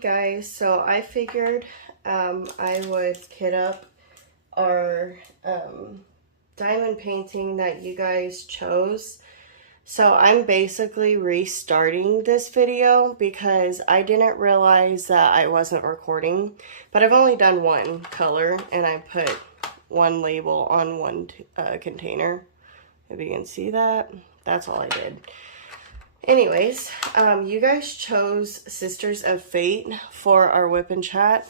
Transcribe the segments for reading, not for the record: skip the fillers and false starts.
Hey guys, so I figured I would kit up our diamond painting that you guys chose. So I'm basically restarting this video because I didn't realize that I wasn't recording, but I've only done one color and I put one label on one container. If you can see that, that's all I did. Anyways, you guys chose Sisters of Fate for our whip and chat.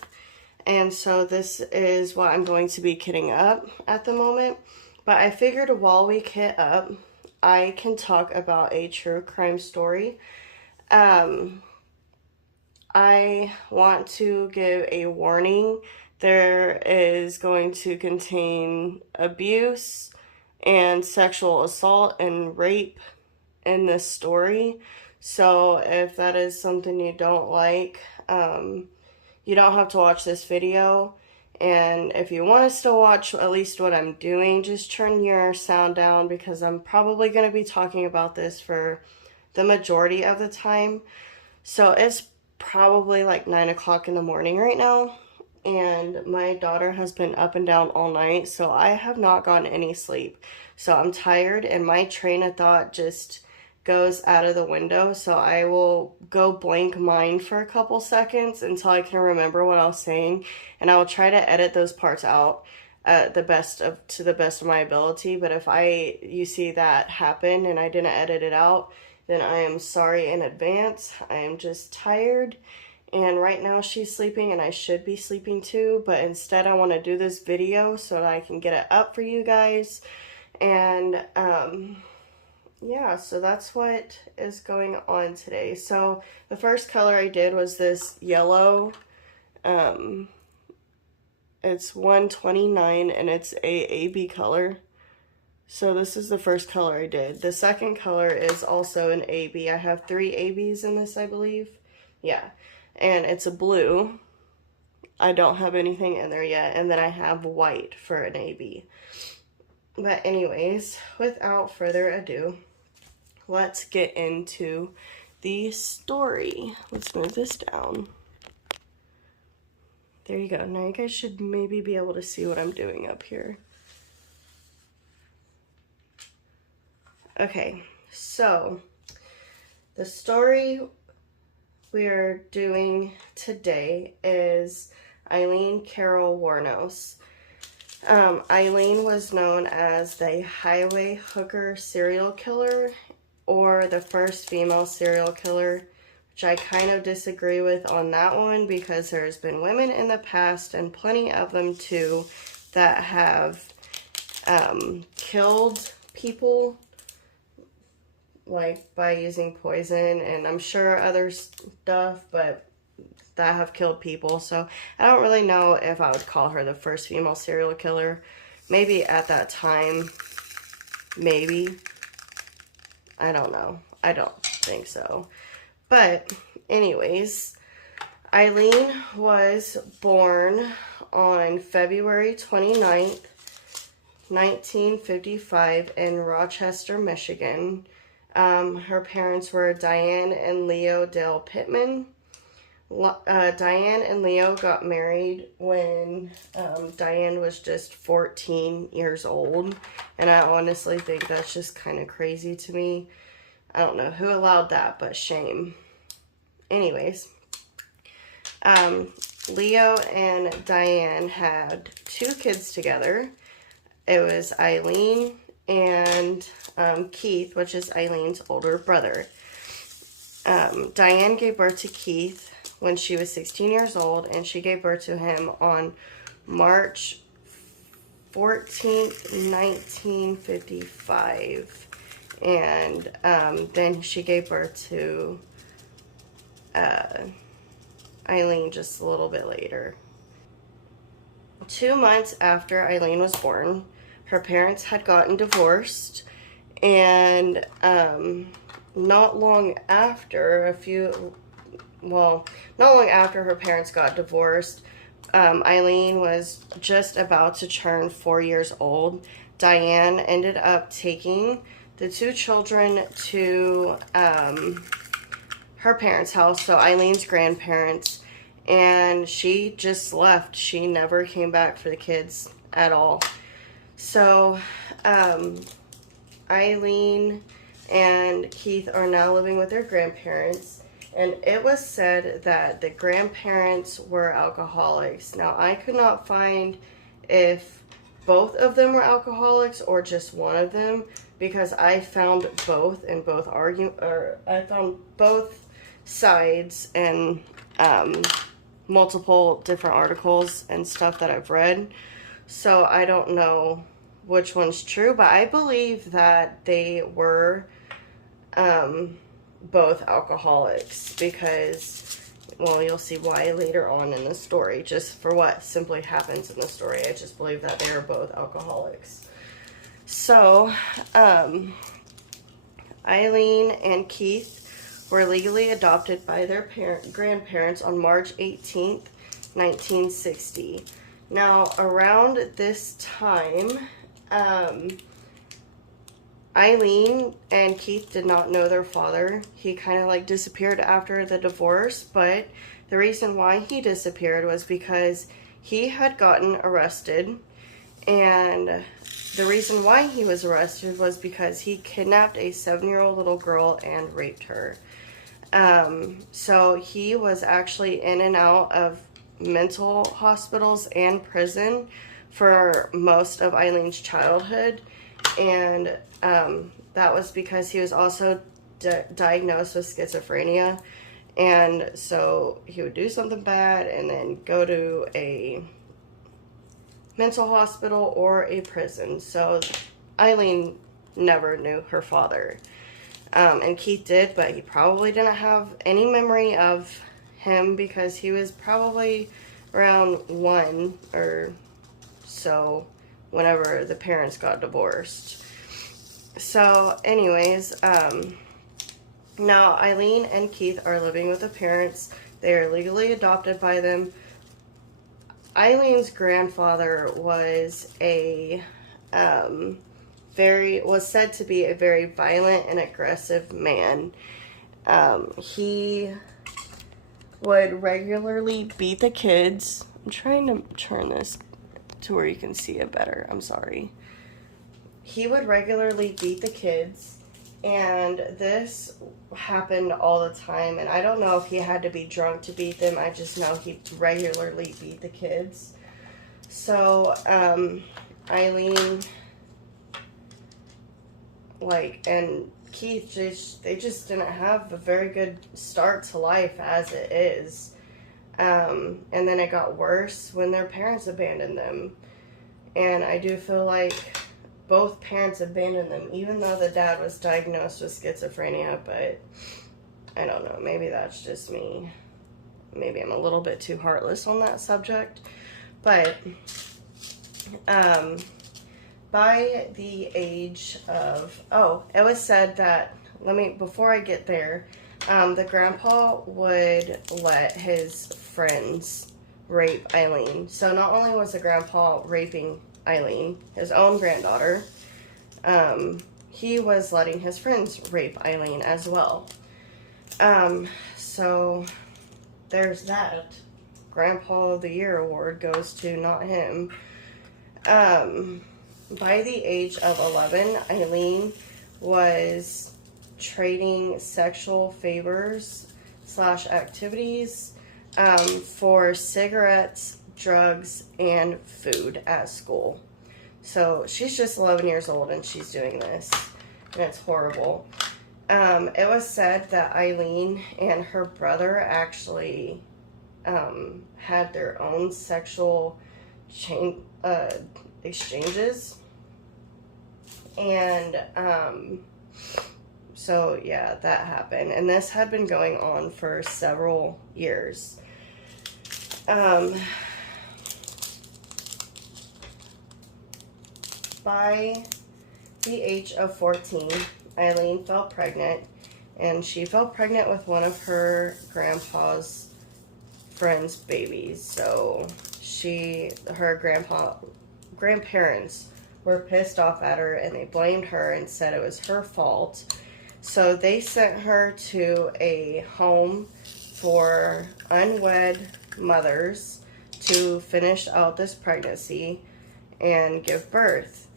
And so this is what I'm going to be kitting up at the moment. But I figured while we kit up, I can talk about a true crime story. I want to give a warning. There is going to contain abuse and sexual assault and rape in this story. So if that is something you don't like, you don't have to watch this video. And if you want to still watch at least what I'm doing, just turn your sound down because I'm probably going to be talking about this for the majority of the time. So it's probably like 9 o'clock in the morning right now, and my daughter has been up and down all night, so I have not gotten any sleep. So I'm tired and my train of thought just goes out of the window, so I will go blank mind for a couple seconds until I can remember what I was saying, and I will try to edit those parts out to the best of my ability. But if you see that happen and I didn't edit it out, then I am sorry in advance. I am just tired, and right now she's sleeping and I should be sleeping too, but instead I want to do this video so that I can get it up for you guys. And yeah, so that's what is going on today. So the first color I did was this yellow. It's 129 and it's a AB color. So this is the first color I did. The second color is also an AB. I have 3 ABs in this, I believe. Yeah, and it's a blue. I don't have anything in there yet. And then I have white for an AB. But anyways, without further ado, let's get into the story. Let's move this down. There you go. Now you guys should maybe be able to see what I'm doing up here. Okay, so the story we're doing today is Eileen Carol Wuornos. Eileen was known as the highway hooker serial killer, or the first female serial killer, which I kind of disagree with on that one because there's been women in the past, and plenty of them too, that have killed people, like by using poison, and I'm sure other stuff, but that have killed people. So I don't really know if I would call her the first female serial killer. Maybe at that time, maybe. I don't know. I don't think so. But anyways, Eileen was born on February 29th, 1955 in Rochester, Michigan. Her parents were Diane and Leo Dale Pittman. Diane and Leo got married when Diane was just 14 years old, and I honestly think that's just kind of crazy to me. I don't know who allowed that, but shame. Anyways, Leo and Diane had 2 kids together. It was Eileen and Keith, which is Eileen's older brother. Diane gave birth to Keith when she was 16 years old, and she gave birth to him on March 14th, 1955. And then she gave birth to Eileen just a little bit later. 2 months after Eileen was born, her parents had gotten divorced, and not long after her parents got divorced, Eileen was just about to turn 4 years old. Diane ended up taking the 2 children to her parents' house, so Eileen's grandparents, and she just left. She never came back for the kids at all. So, Eileen and Keith are now living with their grandparents, and it was said that the grandparents were alcoholics. Now, I could not find if both of them were alcoholics or just one of them, because I found both in both I found both sides and multiple different articles and stuff that I've read. So I don't know which one's true, but I believe that they were both alcoholics, because, well, you'll see why later on in the story. Just for what simply happens in the story, I just believe that they are both alcoholics. So, Eileen and Keith were legally adopted by their grandparents on March 18th, 1960. Now, around this time, Eileen and Keith did not know their father. He kind of like disappeared after the divorce, but the reason why he disappeared was because he had gotten arrested, and the reason why he was arrested was because he kidnapped a 7-year-old little girl and raped her. So he was actually in and out of mental hospitals and prison for most of Eileen's childhood, and that was because he was also diagnosed with schizophrenia, and so he would do something bad and then go to a mental hospital or a prison. So Eileen never knew her father, and Keith did, but he probably didn't have any memory of him because he was probably around 1 or so whenever the parents got divorced. So anyways, now Eileen and Keith are living with the parents. They are legally adopted by them. Eileen's grandfather was was said to be a very violent and aggressive man. He would regularly beat the kids. I'm trying to turn this to where you can see it better. I'm sorry. He would regularly beat the kids, and this happened all the time, and I don't know if he had to be drunk to beat them. I just know he regularly beat the kids. So Eileen and Keith they just didn't have a very good start to life as it is. And then it got worse when their parents abandoned them. And I do feel like both parents abandoned them, even though the dad was diagnosed with schizophrenia. But I don't know, maybe that's just me. Maybe I'm a little bit too heartless on that subject. But by the age of, it was said that, before I get there, the grandpa would let his friends rape Eileen. So not only was the grandpa raping Eileen, his own granddaughter, he was letting his friends rape Eileen as well. So there's that. Grandpa of the Year award goes to not him. By the age of 11, Eileen was trading sexual favors / activities for cigarettes, drugs, and food at school. So she's just 11 years old and she's doing this, and it's horrible. It was said that Eileen and her brother actually had their own sexual exchanges, and so yeah, that happened, and this had been going on for several years. By the age of 14, Eileen fell pregnant, and she fell pregnant with one of her grandpa's friend's babies. So her grandparents were pissed off at her, and they blamed her and said it was her fault. So they sent her to a home for unwed mothers to finish out this pregnancy and give birth.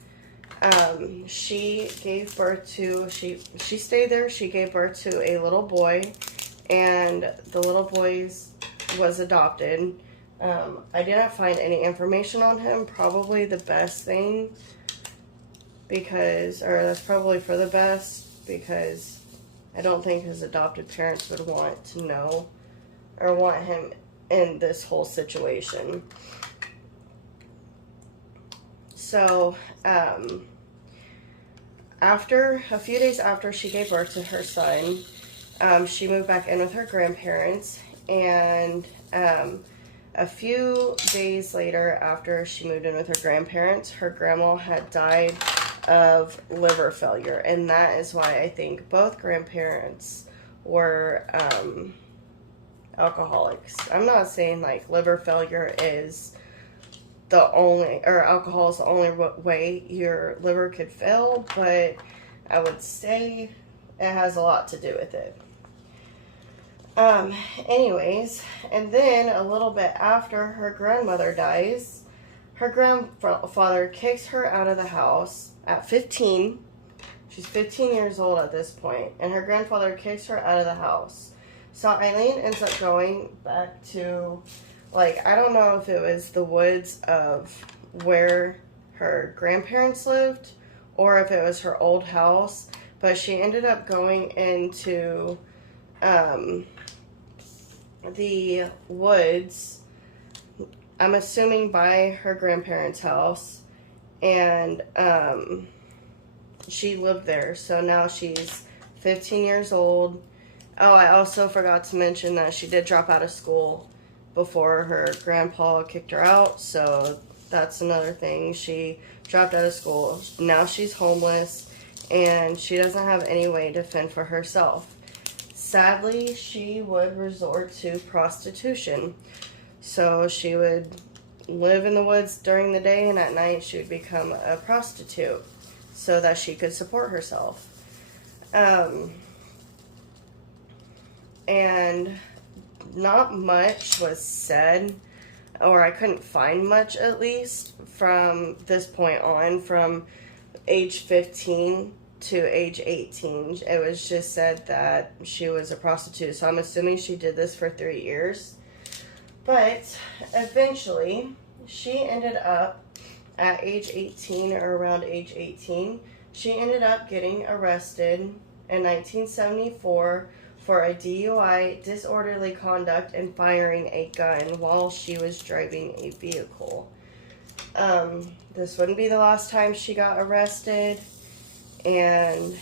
She gave birth to, she stayed there, she gave birth to a little boy, and the little boy was adopted. I didn't find any information on him, probably the best thing, because, or that's probably for the best, because I don't think his adopted parents would want to know, or want him in this whole situation. So, after, a few days after she gave birth to her son, she moved back in with her grandparents, and a few days later after she moved in with her grandparents, her grandma had died of liver failure, and that is why I think both grandparents were alcoholics. I'm not saying like liver failure is the only, or alcohol is the only way your liver could fail, but I would say it has a lot to do with it. Anyways, and then a little bit after her grandmother dies, her grandfather kicks her out of the house at 15. She's 15 years old at this point, and her grandfather kicks her out of the house. So Eileen ends up going back to, like, I don't know if it was the woods of where her grandparents lived or if it was her old house, but she ended up going into the woods, I'm assuming by her grandparents' house, and she lived there. So now she's 15 years old. Oh, I also forgot to mention that she did drop out of school before her grandpa kicked her out, so that's another thing. She dropped out of school. Now she's homeless, and she doesn't have any way to fend for herself. Sadly, she would resort to prostitution. So she would live in the woods during the day, and at night she would become a prostitute so that she could support herself. And not much was said, or I couldn't find much at least, from this point on, from age 15 to age 18. It was just said that she was a prostitute, so I'm assuming she did this for 3 years. But eventually, she ended up at age 18, or around age 18, she ended up getting arrested in 1974 for a DUI, disorderly conduct, and firing a gun while she was driving a vehicle. This wouldn't be the last time she got arrested, and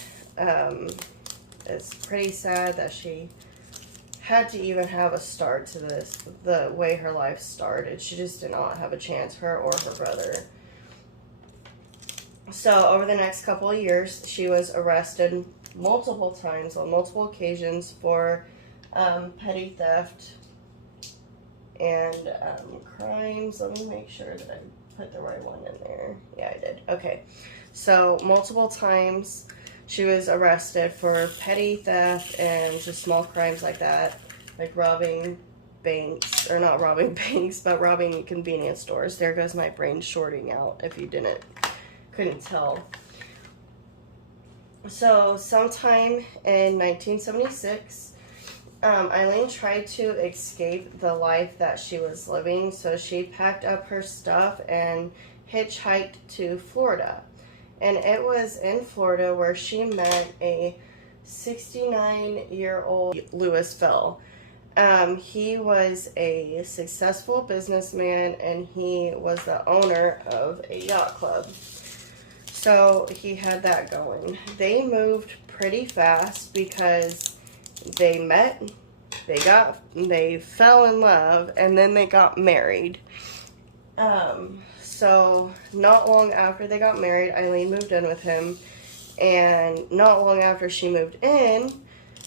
it's pretty sad that she had to even have a start to this, the way her life started. She just did not have a chance, her or her brother. So over the next couple of years, she was arrested multiple times on multiple occasions for petty theft and crimes. Let me make sure that I put the right one in there. Yeah, I did. Okay. So multiple times she was arrested for petty theft and just small crimes like that, like robbing banks, or not robbing banks, but robbing convenience stores. There goes my brain shorting out if you couldn't tell. So sometime in 1976, Eileen tried to escape the life that she was living, so she packed up her stuff and hitchhiked to Florida. And it was in Florida where she met a 69-year-old Louis Phil. He was a successful businessman, and he was the owner of a yacht club. So he had that going. They moved pretty fast because they met, they fell in love, and then they got married. So not long after they got married, Eileen moved in with him, and not long after she moved in,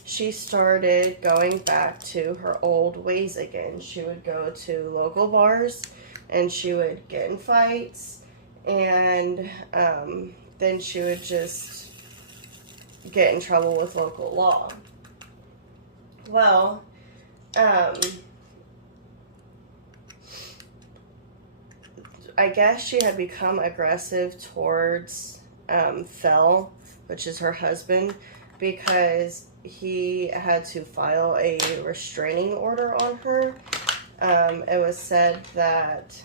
she started going back to her old ways again. She would go to local bars, and she would get in fights, and then she would just get in trouble with local law. Well, I guess she had become aggressive towards Phil, which is her husband, because he had to file a restraining order on her. It was said that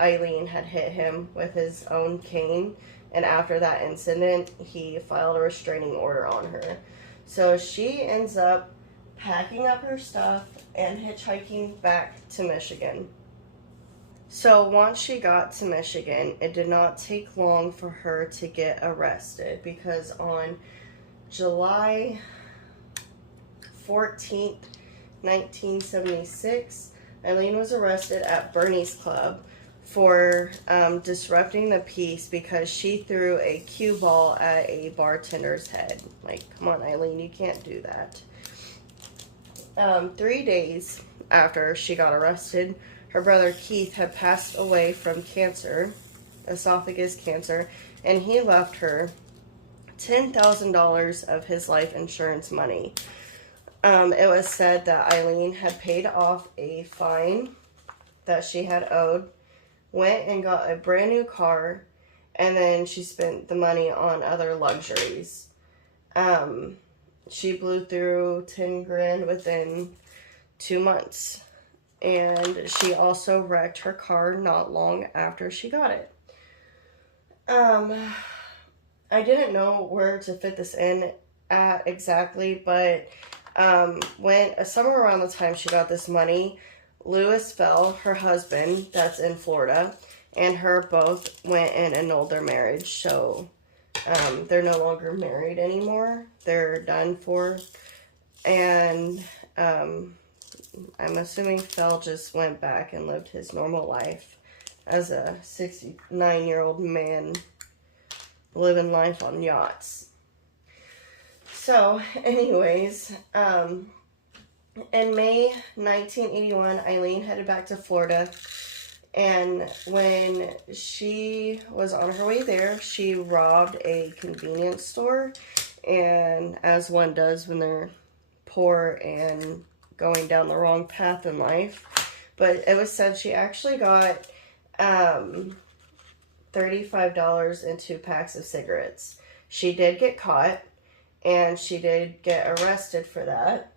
Eileen had hit him with his own cane, and after that incident, he filed a restraining order on her. So she ends up packing up her stuff and hitchhiking back to Michigan. So once she got to Michigan, it did not take long for her to get arrested, because on July 14th, 1976, Eileen was arrested at Bernie's Club for disrupting the peace because she threw a cue ball at a bartender's head. Like, come on, Eileen, you can't do that. 3 days after she got arrested, her brother Keith had passed away from cancer, esophagus cancer, and he left her $10,000 of his life insurance money. It was said that Eileen had paid off a fine that she had owed, went and got a brand new car, and then she spent the money on other luxuries. She blew through 10 grand within 2 months. And she also wrecked her car not long after she got it. I didn't know where to fit this in at exactly, but when somewhere around the time she got this money, Lewis Fell, her husband, that's in Florida, and her both went and annulled their marriage. So they're no longer married anymore. They're done for. And I'm assuming Fell just went back and lived his normal life as a 69-year-old man living life on yachts. So, anyways, in May 1981, Eileen headed back to Florida, and when she was on her way there, she robbed a convenience store, and as one does when they're poor and going down the wrong path in life. But it was said she actually got $35 and 2 packs of cigarettes. She did get caught, and she did get arrested for that,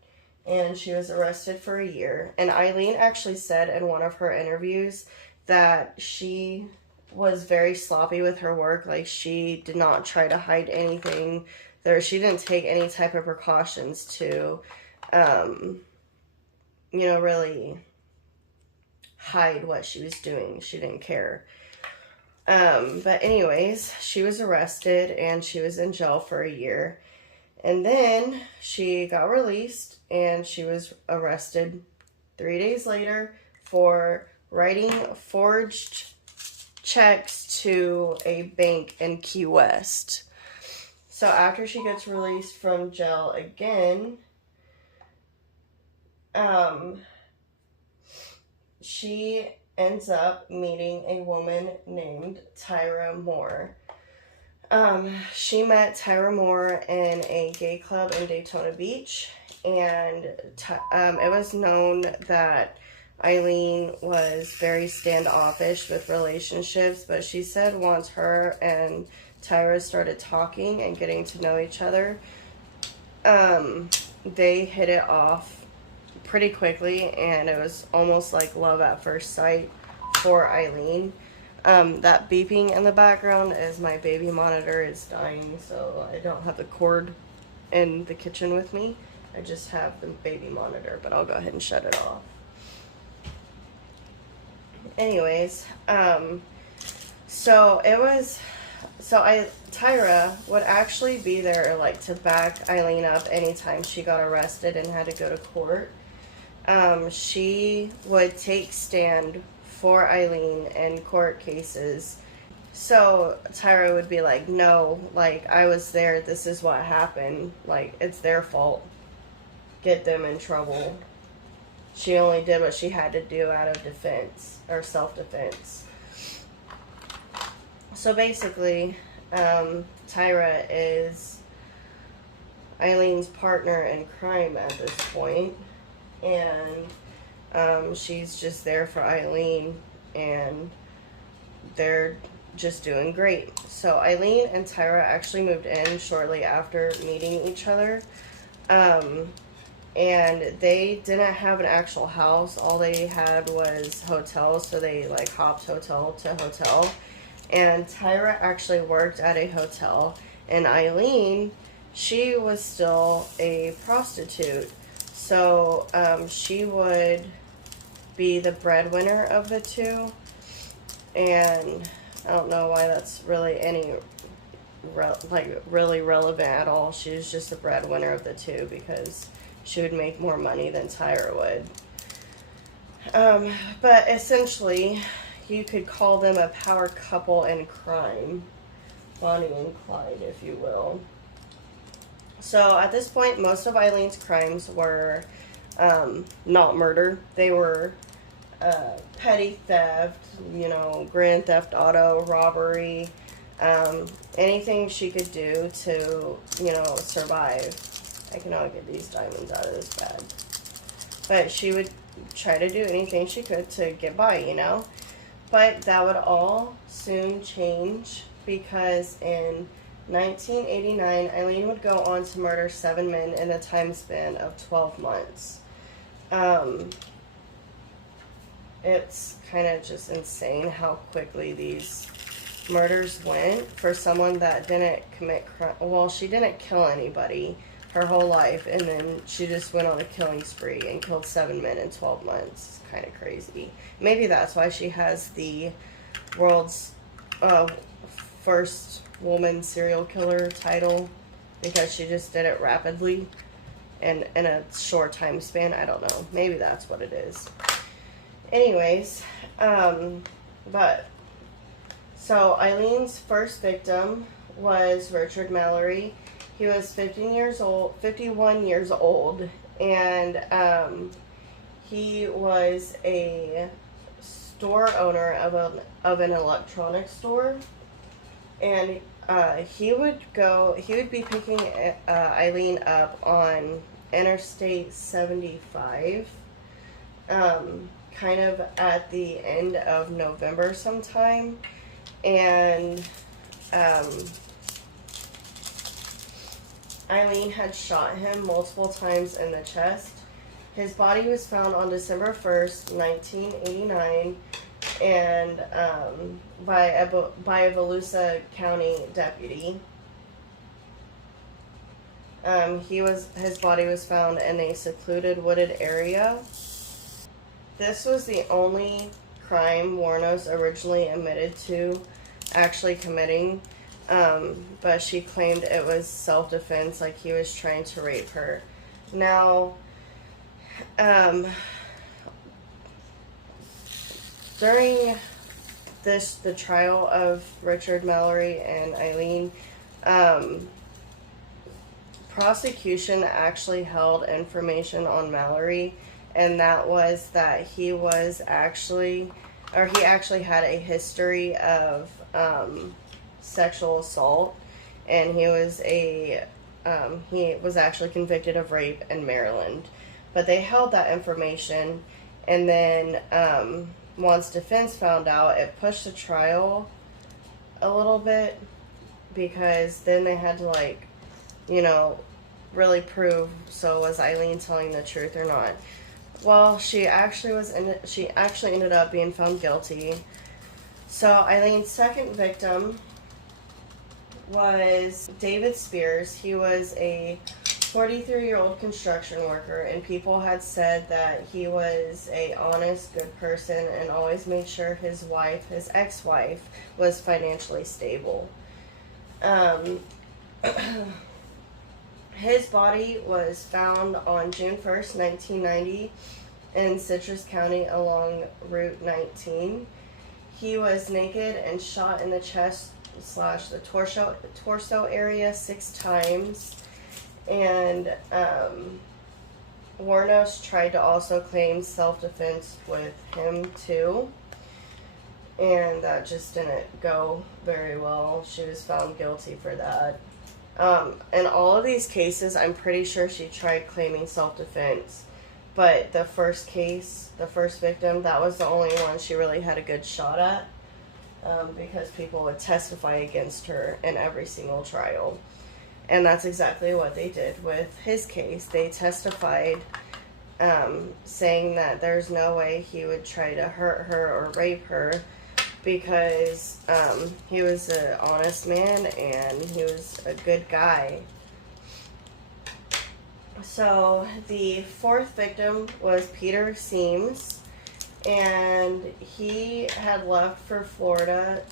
and she was arrested for a year. And Eileen actually said in one of her interviews that she was very sloppy with her work. Like, she did not try to hide anything there. She didn't take any type of precautions to really hide what she was doing. She didn't care. But anyways, she was arrested and she was in jail for a year. And then she got released and she was arrested 3 days later for writing forged checks to a bank in Key West. So after she gets released from jail again, she ends up meeting a woman named Tyra Moore. She met Tyra Moore in a gay club in Daytona Beach, and it was known that Eileen was very standoffish with relationships, but she said once her and Tyra started talking and getting to know each other, they hit it off pretty quickly, and it was almost like love at first sight for Eileen. That beeping in the background is my baby monitor is dying, so I don't have the cord in the kitchen with me. I just have the baby monitor, but I'll go ahead and shut it off. Anyways, Tyra would actually be there, like, to back Eileen up anytime she got arrested and had to go to court. She would take stand for Eileen in court cases. So Tyra would be like, no, like, I was there, this is what happened, like, it's their fault, get them in trouble. She only did what she had to do out of defense, or self-defense. So basically, Tyra is Eileen's partner in crime at this point, and she's just there for Eileen and they're just doing great. So Eileen and Tyra actually moved in shortly after meeting each other. And they didn't have an actual house. All they had was hotels, so they like hopped hotel to hotel. And Tyra actually worked at a hotel, and Eileen, she was still a prostitute. So she would be the breadwinner of the two, and I don't know why that's really really relevant at all. She was just the breadwinner of the two because she would make more money than Tyra would. But essentially, you could call them a power couple in crime. Bonnie and Clyde, if you will. So at this point, most of Eileen's crimes were not murder. They were petty theft, grand theft auto, robbery, anything she could do to, survive. I cannot get these diamonds out of this bag. But she would try to do anything she could to get by, But that would all soon change because in 1989, Eileen would go on to murder 7 men in a time span of 12 months. It's kind of just insane how quickly these murders went for someone that didn't commit crime. Well, she didn't kill anybody her whole life, and then she just went on a killing spree and killed 7 men in 12 months. It's kind of crazy. Maybe that's why she has the world's first woman serial killer title, because she just did it rapidly and in a short time span. I don't know. Maybe that's what it is. Anyways, so Eileen's first victim was Richard Mallory. He was 51 years old, and he was a store owner of an electronics store, and he would be picking Eileen up on Interstate 75, kind of at the end of November sometime, and Eileen had shot him multiple times in the chest. His body was found on December 1st, 1989, and by a Volusia County deputy. His body was found in a secluded wooded area. This was the only crime Wuornos originally admitted to actually committing. But she claimed it was self-defense, like he was trying to rape her. Now, during the trial of Richard Mallory and Eileen, prosecution actually held information on Mallory, and that was that he actually had a history of sexual assault, and he was actually convicted of rape in Maryland. But they held that information, and then once defense found out, it pushed the trial a little bit, because then they had to really prove, so was Eileen telling the truth or not. Well, she actually ended up being found guilty. So Eileen's second victim was David Spears. He was a 43-year-old construction worker, and people had said that he was a honest, good person and always made sure his ex-wife, was financially stable. His body was found on June 1st, 1990 in Citrus County along Route 19. He was naked and shot in the chest / the torso area 6 times. And Wuornos tried to also claim self-defense with him too. And that just didn't go very well. She was found guilty for that. In all of these cases, I'm pretty sure she tried claiming self-defense. but the first case, the first victim, that was the only one she really had a good shot at, because people would testify against her in every single trial. And that's exactly what they did with his case. They testified, saying that there's no way he would try to hurt her or rape her, because he was an honest man and he was a good guy. So the fourth victim was Peter Seams, and he had left Florida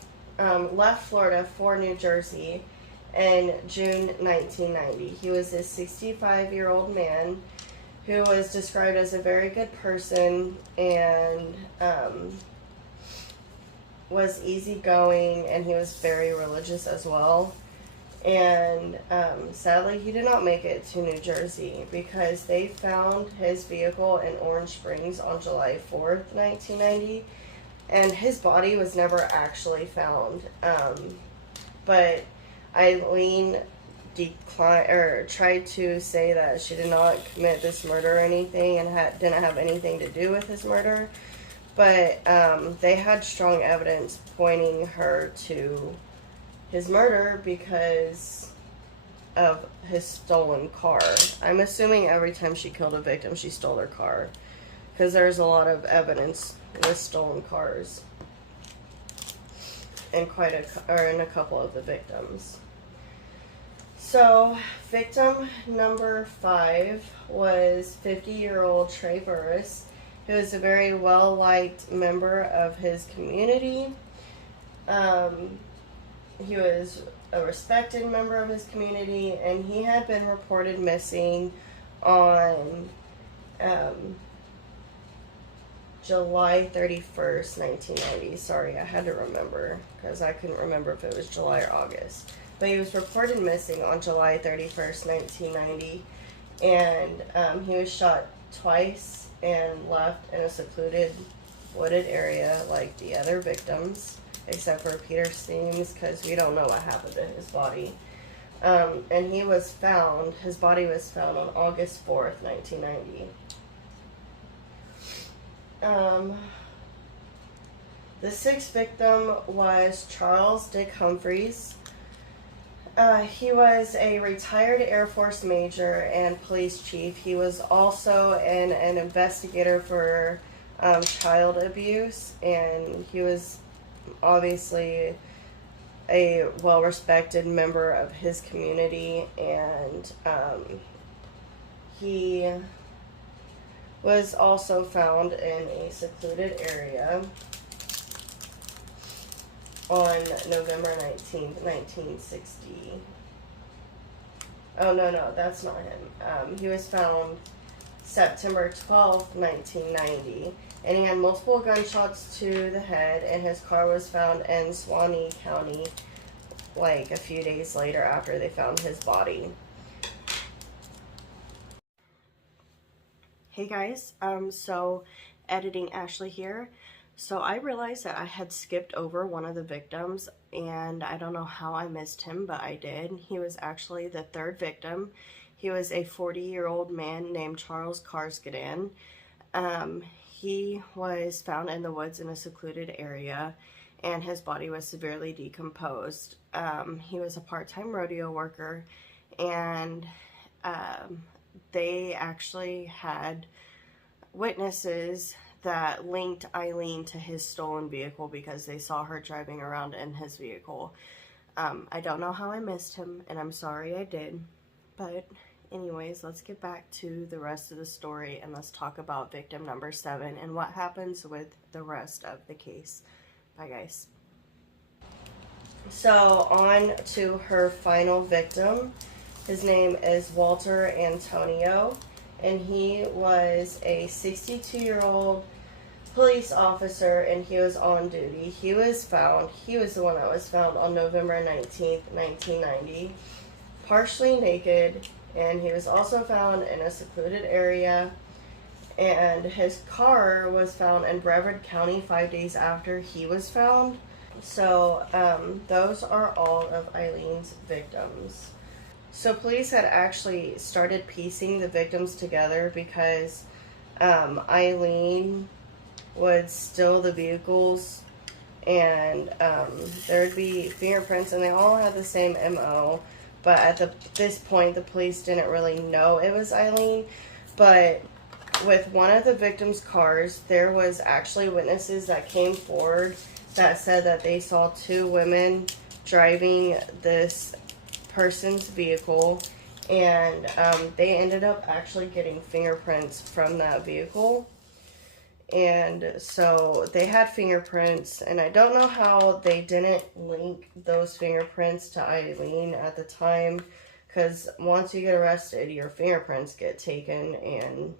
for New Jersey in June 1990. He was a 65-year-old man who was described as a very good person and was easygoing, and he was very religious as well. And sadly, he did not make it to New Jersey, because they found his vehicle in Orange Springs on July 4th, 1990, and his body was never actually found. But Eileen tried to say that she did not commit this murder or anything, and didn't have anything to do with his murder. But they had strong evidence pointing her to his murder because of his stolen car. I'm assuming every time she killed a victim, she stole their car, because there's a lot of evidence with stolen cars in in a couple of the victims. So, victim number 5 was 50-year-old Trey Burris, who is a very well-liked member of his community. He was a respected member of his community, and he had been reported missing on July 31st, 1990. Sorry, I had to remember, because I couldn't remember if it was July or August. But he was reported missing on July 31st, 1990, and he was shot twice and left in a secluded, wooded area like the other victims, except for Peter Seams, because we don't know what happened to his body. And his body was found on August 4th, 1990. The sixth victim was Charles Dick Humphreys. He was a retired Air Force major and police chief. He was also an investigator for child abuse, and he was obviously a well-respected member of his community, and he was also found in a secluded area on November 19th, 1960. Oh, no, that's not him. He was found September 12th, 1990. And he had multiple gunshots to the head, and his car was found in Suwannee County like a few days later after they found his body. Hey guys, so editing Ashley here. So I realized that I had skipped over one of the victims, and I don't know how I missed him, but I did. He was actually the third victim. He was a 40-year-old man named Charles Carson. He was found in the woods in a secluded area, and his body was severely decomposed. He was a part-time rodeo worker, and they actually had witnesses that linked Eileen to his stolen vehicle because they saw her driving around in his vehicle. I don't know how I missed him, and I'm sorry I did, but anyways, let's get back to the rest of the story, and let's talk about victim number 7 and what happens with the rest of the case. Bye guys. So on to her final victim. His name is Walter Antonio, and he was a 62-year-old police officer, and he was on duty. He was the one that was found on November 19th, 1990, partially naked, and he was also found in a secluded area, and his car was found in Brevard County 5 days after he was found. So those are all of Eileen's victims. So police had actually started piecing the victims together because Eileen would steal the vehicles, and there'd be fingerprints, and they all had the same MO. But at this point, the police didn't really know it was Eileen. But with one of the victims' cars, there was actually witnesses that came forward that said that they saw two women driving this person's vehicle, and they ended up actually getting fingerprints from that vehicle. And so they had fingerprints, and I don't know how they didn't link those fingerprints to Eileen at the time, because once you get arrested, your fingerprints get taken, and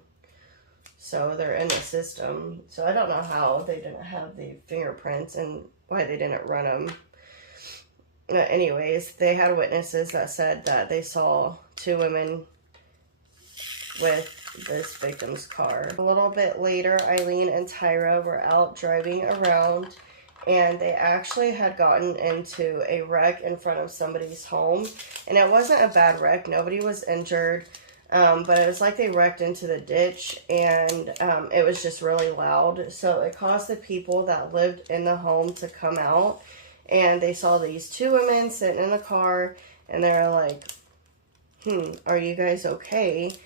so they're in the system. So I don't know how they didn't have the fingerprints and why they didn't run them. Anyways, they had witnesses that said that they saw two women with this victim's car. A little bit later, Eileen and Tyra were out driving around, and they actually had gotten into a wreck in front of somebody's home. And it wasn't a bad wreck. Nobody was injured, but it was like they wrecked into the ditch, and it was just really loud. So it caused the people that lived in the home to come out, and they saw these two women sitting in the car, and they're like, are you guys okay?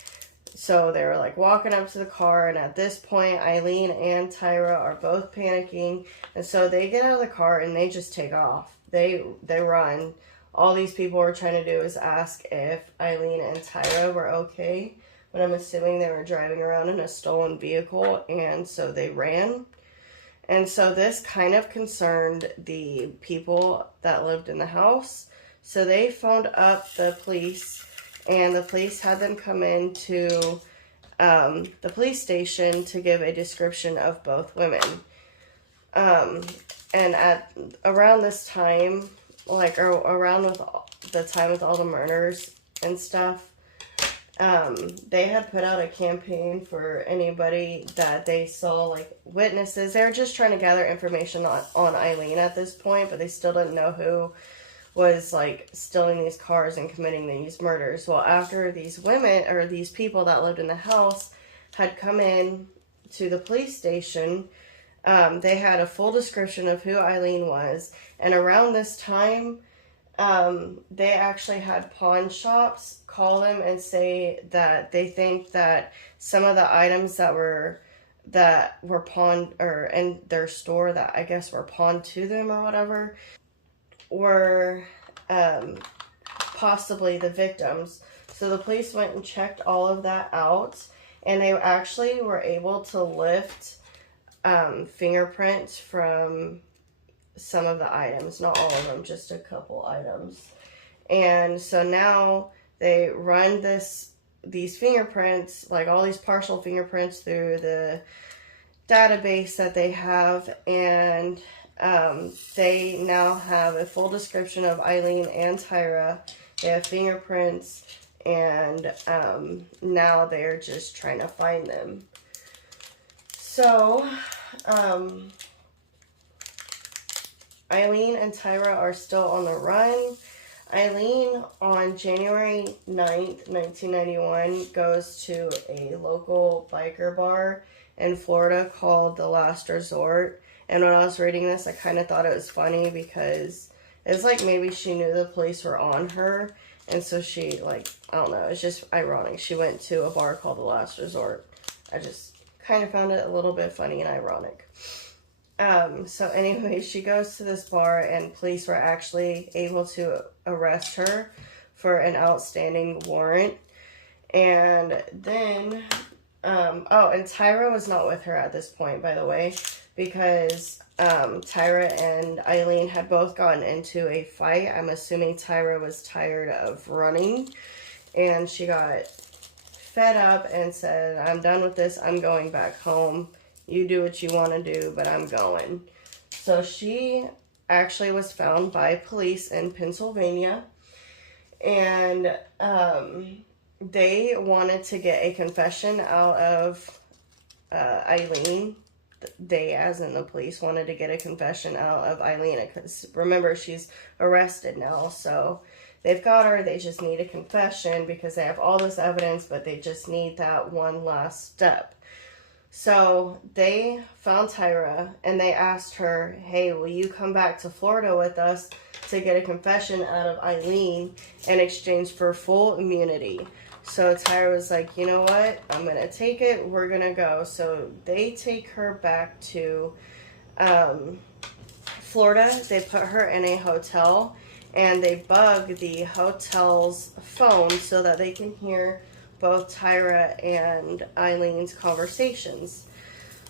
So they were like walking up to the car, and at this point, Eileen and Tyra are both panicking, and so they get out of the car and they just take off. They run. All these people were trying to do is ask if Eileen and Tyra were okay, but I'm assuming they were driving around in a stolen vehicle, and so they ran. And so this kind of concerned the people that lived in the house, so they phoned up the police. And the police had them come in to the police station to give a description of both women. And at around this time, like around with the time with all the murders and stuff, they had put out a campaign for anybody that they saw, like witnesses. They were just trying to gather information on Eileen at this point, but they still didn't know who was like stealing these cars and committing these murders. Well, after these women or these people that lived in the house had come in to the police station, they had a full description of who Eileen was. And around this time, they actually had pawn shops call them and say that they think that some of the items that were pawned, or in their store that I guess were pawned to them or whatever, were possibly the victims. So the police went and checked all of that out, and they actually were able to lift fingerprints from some of the items, not all of them, just a couple items. And so now they run these fingerprints, like all these partial fingerprints, through the database that they have, and they now have a full description of Eileen and Tyra. They have fingerprints, and now they're just trying to find them. So, Eileen and Tyra are still on the run. Eileen, on January 9th, 1991, goes to a local biker bar in Florida called The Last Resort. And when I was reading this, I kind of thought it was funny because it's like maybe she knew the police were on her. And so she, like, I don't know, it's just ironic. She went to a bar called The Last Resort. I just kind of found it a little bit funny and ironic. So anyway, she goes to this bar, and police were actually able to arrest her for an outstanding warrant. And then, and Tyra was not with her at this point, by the way, because Tyra and Eileen had both gotten into a fight. I'm assuming Tyra was tired of running, and she got fed up and said, I'm done with this, I'm going back home. You do what you want to do, but I'm going. So she actually was found by police in Pennsylvania, and they wanted to get a confession out of Eileen. They, as in the police, wanted to get a confession out of Eileen, because remember, she's arrested now, so they've got her. They just need a confession because they have all this evidence, but they just need that one last step. So they found Tyra and they asked her, hey, will you come back to Florida with us to get a confession out of Eileen in exchange for full immunity? So Tyra was like, you know what? I'm going to take it. We're going to go. So they take her back to Florida. They put her in a hotel and they bug the hotel's phone so that they can hear both Tyra and Eileen's conversations.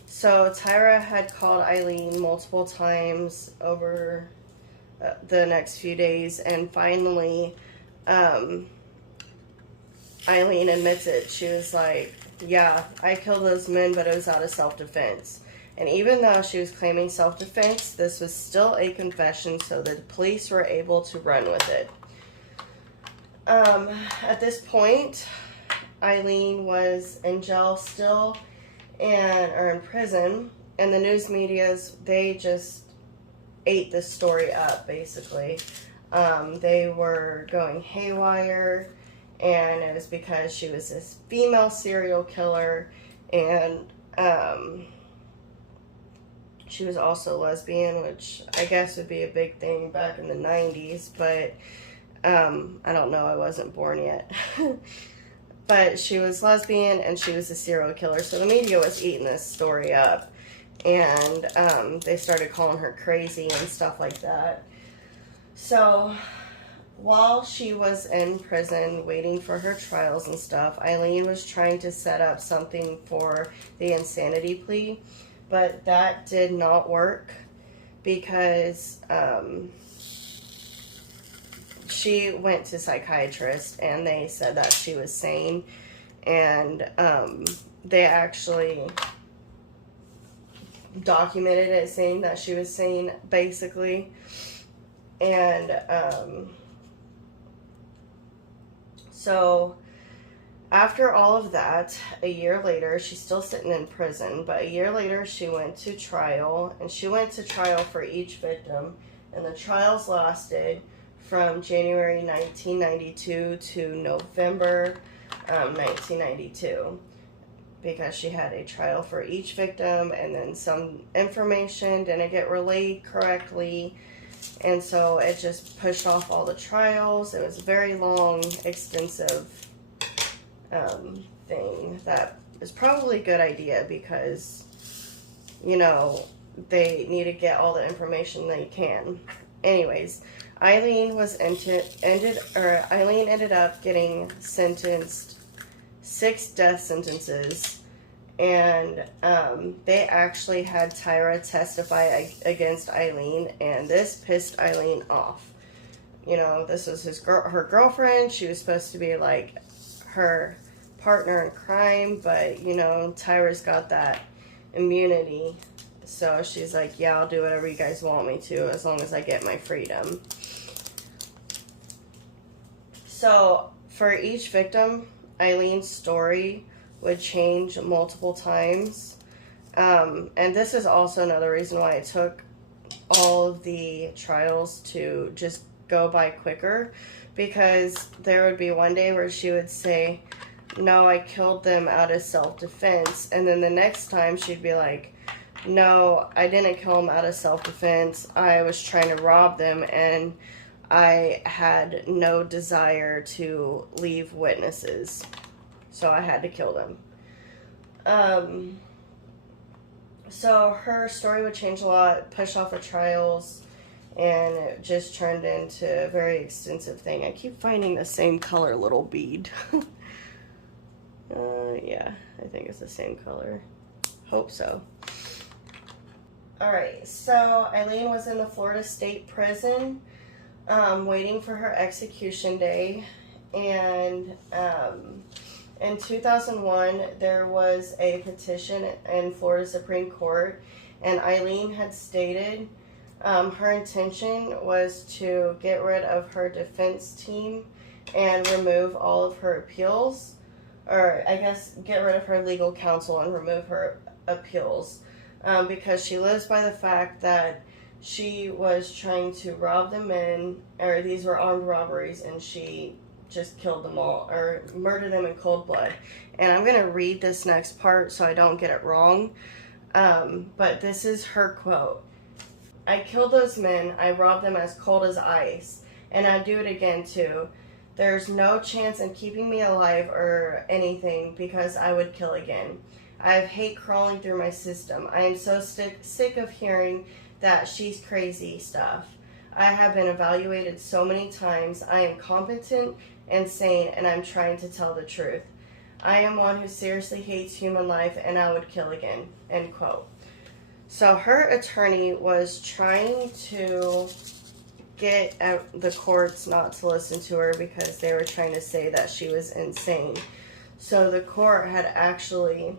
So Tyra had called Eileen multiple times over the next few days, and finally Eileen admits it. She was like, yeah, I killed those men, but it was out of self-defense. And even though she was claiming self-defense, this was still a confession, so the police were able to run with it. At this point, Eileen was in jail still or in prison, and the news medias, they just ate this story up, basically. They were going haywire, and it was because she was this female serial killer, and she was also lesbian, which I guess would be a big thing back in the 90s, but I don't know, I wasn't born yet. But she was lesbian and she was a serial killer. So the media was eating this story up. And they started calling her crazy and stuff like that. So while she was in prison waiting for her trials and stuff, Eileen was trying to set up something for the insanity plea. But that did not work because she went to psychiatrists and they said that she was sane, and they actually documented it saying that she was sane, basically. And so after all of that, a year later, she's still sitting in prison, but a year later she went to trial, and she went to trial for each victim, and the trials lasted from January 1992 to November 1992, because she had a trial for each victim, and then some information didn't get relayed correctly, and so it just pushed off all the trials. It was a very long, extensive thing that is probably a good idea because, you know, they need to get all the information they can. Anyways, Eileen ended up getting sentenced 6 death sentences, and they actually had Tyra testify against Eileen, and this pissed Eileen off. You know, this was her girlfriend. She was supposed to be like her partner in crime, but you know, Tyra's got that immunity, so she's like, yeah, I'll do whatever you guys want me to as long as I get my freedom. So for each victim, Eileen's story would change multiple times, and this is also another reason why it took all of the trials to just go by quicker, because there would be one day where she would say, no, I killed them out of self-defense, and then the next time she'd be like, no, I didn't kill them out of self-defense, I was trying to rob them, and I had no desire to leave witnesses, so I had to kill them. So her story would change a lot, push off her trials, and it just turned into a very extensive thing. I keep finding the same color little bead. Yeah, I think it's the same color. Hope so. Alright, so Eileen was in the Florida State Prison, waiting for her execution day, and in 2001 there was a petition in Florida Supreme Court, and Eileen had stated her intention was to get rid of her defense team and remove all of her appeals, or I guess get rid of her legal counsel and remove her appeals, because she lives by the fact that she was trying to rob the men, or these were armed robberies, and she just killed them all, or murdered them in cold blood. And I'm going to read this next part so I don't get it wrong. But this is her quote. "I killed those men. I robbed them as cold as ice. And I'd do it again too. There's no chance in keeping me alive or anything because I would kill again. I have hate crawling through my system. I am so sick of hearing that she's crazy stuff. I have been evaluated so many times. I am competent and sane, and I'm trying to tell the truth. I am one who seriously hates human life, and I would kill again." End quote. So her attorney was trying to get the courts not to listen to her because they were trying to say that she was insane. So the court had actually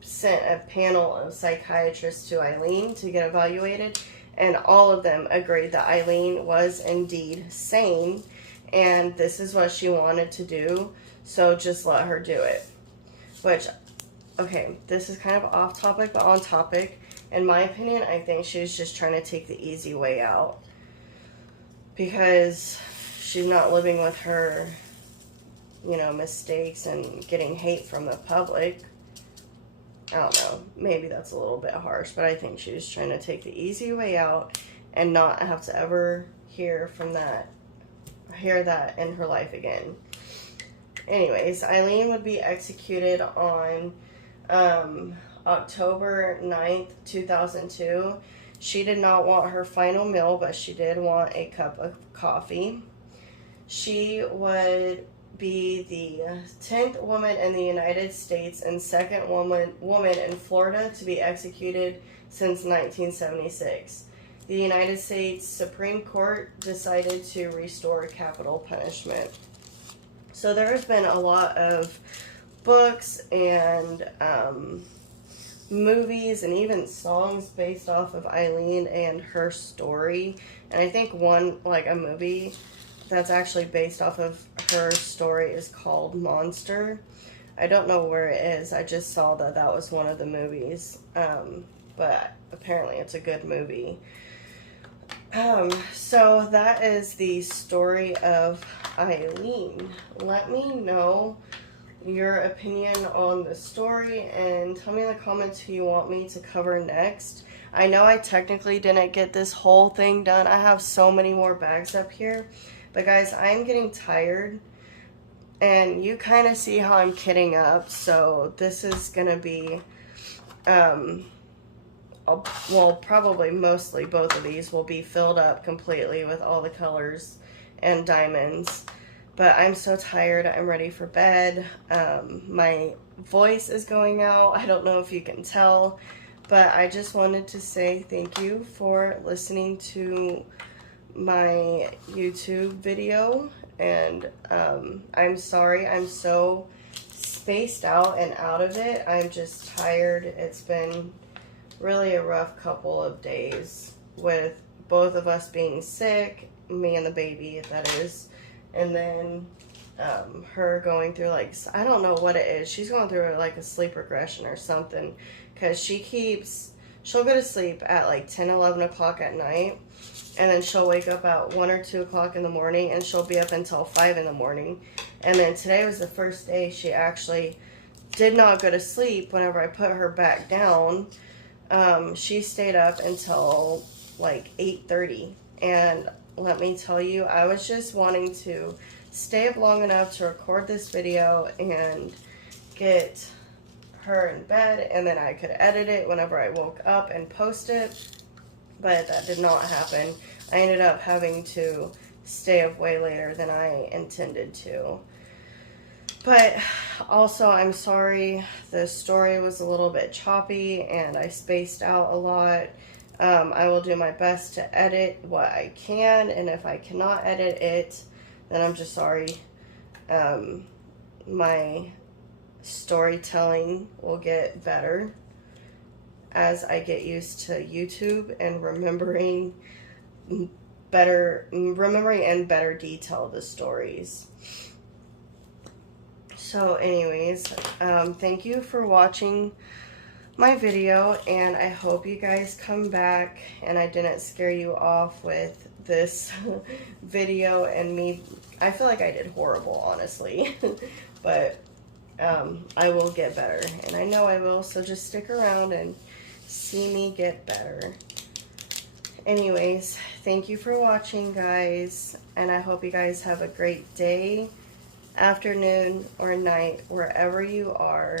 sent a panel of psychiatrists to Eileen to get evaluated, and all of them agreed that Eileen was indeed sane, and this is what she wanted to do, so just let her do it. Which, okay, this is kind of off topic, but on topic. In my opinion, I think she's just trying to take the easy way out, because she's not living with her, you know, mistakes and getting hate from the public. I don't know, maybe that's a little bit harsh, but I think she was trying to take the easy way out and not have to ever hear that in her life again. Anyways, Eileen would be executed on October 9th, 2002. She did not want her final meal, but she did want a cup of coffee. She would be the 10th woman in the United States and second woman in Florida to be executed since 1976. The United States Supreme Court decided to restore capital punishment. So there has been a lot of books and movies and even songs based off of Eileen and her story. And I think a movie that's actually based off of her story is called Monster. I don't know where it is. I just saw that was one of the movies. But apparently it's a good movie. So that is the story of Eileen. Let me know your opinion on the story and tell me in the comments who you want me to cover next. I know I technically didn't get this whole thing done. I have so many more bags up here. But guys, I'm getting tired, and you kind of see how I'm kidding up, so this is going to be, well, probably mostly both of these will be filled up completely with all the colors and diamonds. But I'm so tired, I'm ready for bed. My voice is going out, I don't know if you can tell, but I just wanted to say thank you for listening to my YouTube video, and I'm sorry I'm so spaced out and out of it. I'm just tired. It's been really a rough couple of days with both of us being sick, me and the baby, that is, and then her going through, like, I don't know what it is. She's going through like a sleep regression or something, because she'll go to sleep at like 10, 11 o'clock at night, and then she'll wake up at 1 or 2 o'clock in the morning, and she'll be up until 5 in the morning. And then today was the first day she actually did not go to sleep. Whenever I put her back down, she stayed up until like 8:30. And let me tell you, I was just wanting to stay up long enough to record this video and get her in bed, and then I could edit it whenever I woke up and post it. But that did not happen. I ended up having to stay up way later than I intended to. But also, I'm sorry, the story was a little bit choppy and I spaced out a lot. I will do my best to edit what I can, and if I cannot edit it, then I'm just sorry. My storytelling will get better as I get used to YouTube and remembering in better detail the stories. So anyways, thank you for watching my video, and I hope you guys come back and I didn't scare you off with this video and me. I feel like I did horrible, honestly. But I will get better. And I know I will, so just stick around and see me get better. Anyways, thank you for watching, guys. And I hope you guys have a great day, afternoon, or night, wherever you are.